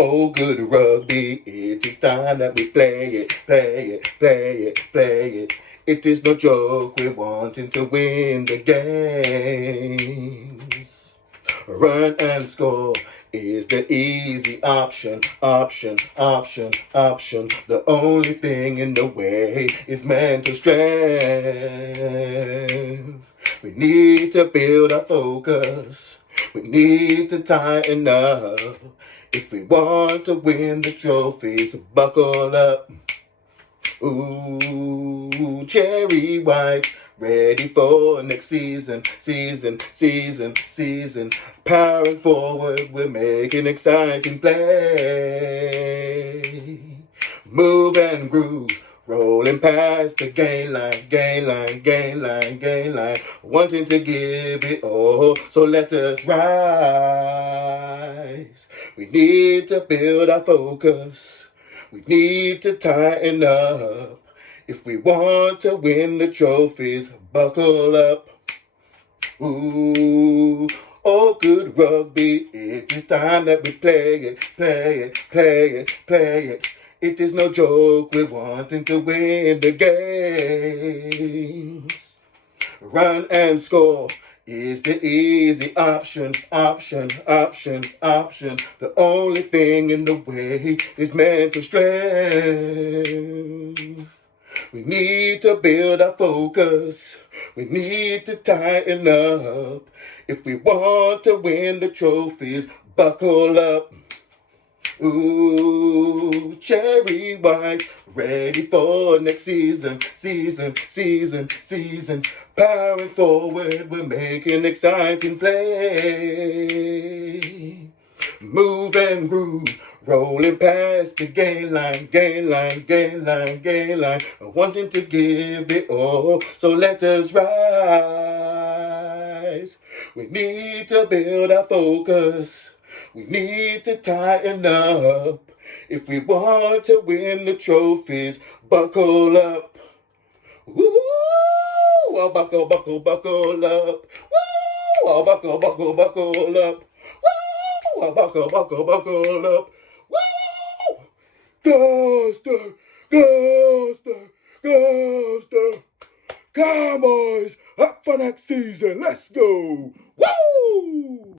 Oh, good rugby, it is time that we play it, play it, play it, play it. It is no joke, we're wanting to win the games. Run and score is the easy option, option, option, option. The only thing in the way is mental strength. We need to build our focus. We need to tighten up. If we want to win the trophies, buckle up. Ooh, cherry white, ready for next season, season. Powering forward, we're making exciting play. Move and groove, rolling past the gain line, wanting to give it all, so let us rise. We need to build our focus. We need to tighten up. If we want to win the trophies, buckle up. Ooh, oh, good rugby, it is time that we play it, play it, play it, play it. It is no joke, we're wanting to win the games. Run and score is the easy option, option, option, option. The only thing in the way is mental strength. We need to build our focus. We need to tighten up. If we want to win the trophies, buckle up. Ooh, cherry white, ready for next season, season. Powering forward, we're making exciting play. Move and groove, rolling past the gain line, wanting to give it all, so let us rise. We need to build our focus. We need to tighten up. If we want to win the trophies, buckle up. Woo! Oh, buckle up. Woo! Oh, buckle up. Woo! Oh, buckle up. Woo! Gloucester. Come boys, up for next season. Let's go. Woo!